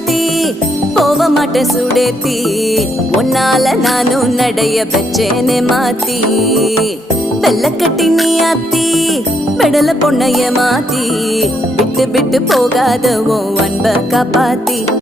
ராசாத்தி போக மாட்டேன் சுடேத்தி உன்னால நானும் நடைய பெச்சேனே மாத்தி வெள்ளக்கட்டி நீ ஆத்தி பெடல பொண்ணைய மாத்தி விட்டு விட்டு போகாத உன் அன்ப காப்பாத்தி